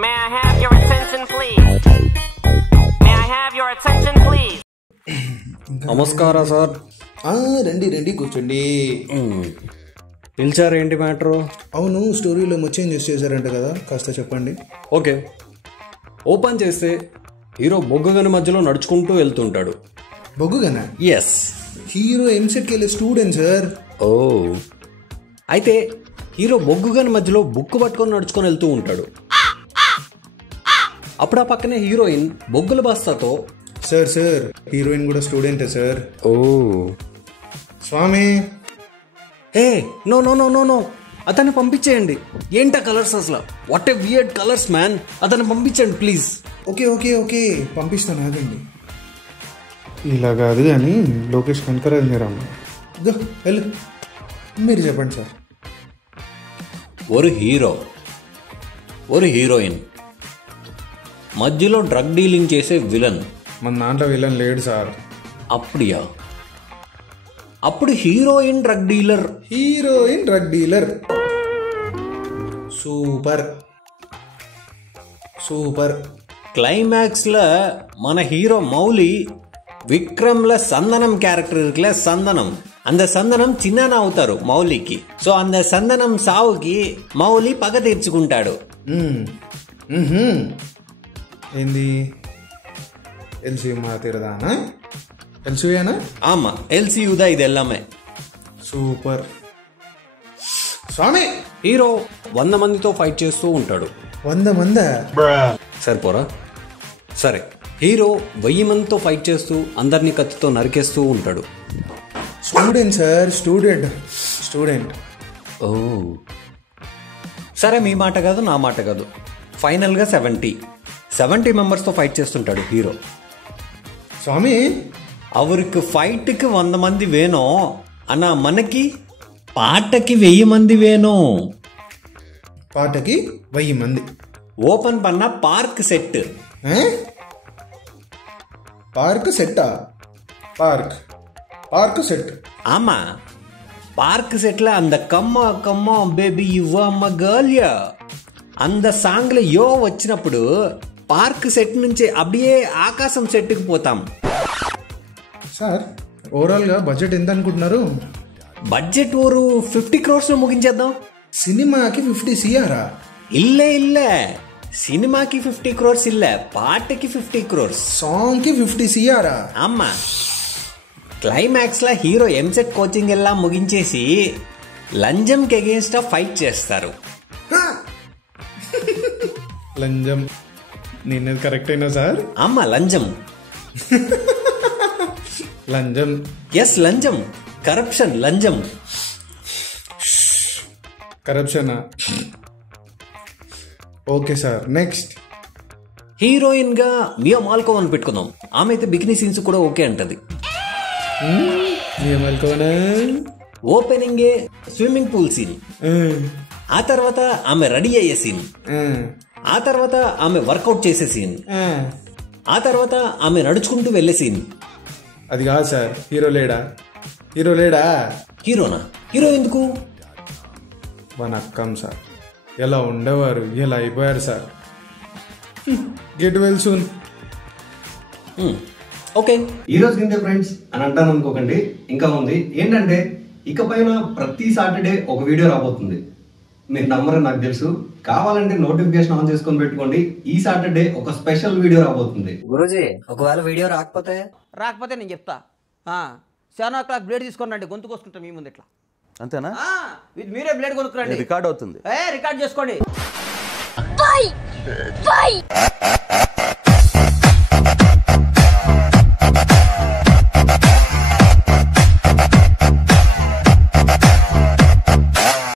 May I have your attention, please? May I have your attention, please? నమస్కార sir. రండి రండి కూర్చోండి. పిలిచారు, ఏంటి మ్యాటరు? అవును, స్టోరీలో చేంజెస్ చేశారంట కదా, కాస్త చెప్పండి. ఓకే, ఓపెన్ చేస్తే హీరో బొగ్గుగని మధ్యలో నడుచుకుంటూ వెళ్తుంటాడు. బొగ్గుగనా? ఎస్. హీరో ఎంసెట్కి వెళ్ళే స్టూడెంట్ సార్. ఓ, అయితే హీరో బొగ్గుగని మధ్యలో బుక్ పట్టుకొని నడుచుకొని వెళ్తూ ఉంటాడు. అప్పుడు ఆ పక్కనే హీరోయిన్ బొగ్గుల బస్తాతో. సార్ హీరోయిన్ కూడా స్టూడెంటే సార్. ఓ స్వామి. Hey, no no no no no, అతన్ని పంపించేయండి. ఏంటా కలర్స్ అసలు? What a weird colours man. అతన్ని పంపించండి ప్లీజ్. ఓకే ఓకే ఓకే పంపిస్తాను, ఆగండి. ఇలా కాదు కానీ లోకేష్ కనకరాజు వెళ్ళు, మీరు చెప్పండి సార్. ஒரு హీరో, ஒரு హీరోయిన్, మధ్యలో డ్రగ్ డీలింగ్ చేసే విలన్. మన దాంట్లో విలన్ లేడు సార్. అప్పుడియా? అప్పుడు heroine drug dealer. Heroine drug dealer. Super super. క్లైమాక్స్లో మన హీరో మౌలి విక్రమ్ల సందనం క్యారెక్టర్ இருக்குல்ல, సందనం. அந்த சந்தனம் చిన్న అవుతారు మౌలికి. సో அந்த సందనం సావుకి మౌలి పగ తీర్చుకుంటాడు. ఏంది ఎల్సీయూ మాతిరదానా? ఎల్సీయూనా? ఆమా, ఎల్సీయూ దా ఇది ఎల్లమే. సూపర్. స్వామి, హీరో 100 మందితో ఫైట్ చేస్తూ ఉంటాడు. 100 మందా? సరిపోరా? సరే, హీరో 1000 మందితో ఫైట్ చేస్తూ అందరినీ కత్తితో నరికేస్తూ ఉంటాడు. Student sir, student. ఓ సరే, మీ మాట కాదు నా మాట కాదు. ఫైనల్గా 70 మెంబర్స్తో ఫైట్ చేస్తుంటాడు హీరో. స్వామి, అవరికి ఫైట్కి 100 మంది వేనో అన్న, మనకి పాటకి 1000 మంది వేనో. పాటకి 1000 మంది. ఓపెన్ పన్న పార్క్ సెట్. పార్క్ సెట్టా? Park set. ஆமா, பார்க் செட்ல அந்த கம்மா கம்மா బేబీ ఇవ్వమ్మ గర్ల్యా அந்த సాంగ్లో యో వచ్చినప్పుడు పార్క్ సెట్ నుంచి అబ్బియే ఆకాశం సెట్కి పోతాం. సార్, ఓవరాల్గా బడ్జెట్ ఎంత అనుకుంటున్నారు? బడ్జెట్ ఓరు 50 crores ముగించేద్దాం. సినిమాకి 50 CR? ఇల్ల సినిమాకి 50 crores ఇల్ల, పాటకి 50 crores, సాంగ్కి 50 CR? అమ్మా. క్లైమాక్స్లో హీరో ఎంసెట్ కోచింగ్ ఎల్లా ముగించేసి లంజంకి అగేన్స్ట్ ఫైట్ చేస్తారు. లంజం నేను కరెక్ట్ అయినా సార్? అమ్మా, లంజం. లంజం. ఎస్, లంజం. కరప్షన్, లంజం. కరప్షనా? Okay sir, next. హీరోయిన్ గా మియా మాల్కోవా అని పెట్టుకుందాం. ఆమె అయితే బికినీ సీన్స్ కూడా ఓకే అంటది. ఓపెనింగే స్విమ్మింగ్ పూల్ సీన్, ఆ తర్వాత ఆమె రెడీ అయ్యే సీన్, ఆ తర్వాత ఆమె వర్కౌట్ చేసే సీన్, ఆ తర్వాత ఆమె నడుచుకుంటూ వెళ్లే సీన్. అది కాదు సార్, హీరో లేడా? హీరోనా? హీరో ఎందుకు? వనక్కం సార్, ఎలా ఉండేవారు ఎలా అయిపోయారు sir. Get well soon. Okay, ఈ రోజు ఇంతే ఫ్రెండ్స్ అని అంటాను అనుకోకండి, ఇంకా ఉంది. ఏంటంటే ఇకపైన ప్రతి సాటర్డే ఒక వీడియో రాబోతుంది. మీరు నమ్మరని నాకు తెలుసు. కావాలంటే నోటిఫికేషన్ ఆన్ చేసుకొని పెట్టుకోండి. ఈ సాటర్డే ఒక స్పెషల్ వీడియో రాబోతుంది. గురూజీ, ఒకవేళ వీడియో రాకపోతే నేను చెప్తా. 7 o'clock బ్లేడ్ తీసుకొని రండి, గొంతు కోసుకుంటాం మీ ముందు ఇట్లా. అంతేనా? మీరే బ్లేడ్ కొనుక్కురండి, రికార్డ్ అవుతుంది. రికార్డ్ చేసుకోండి.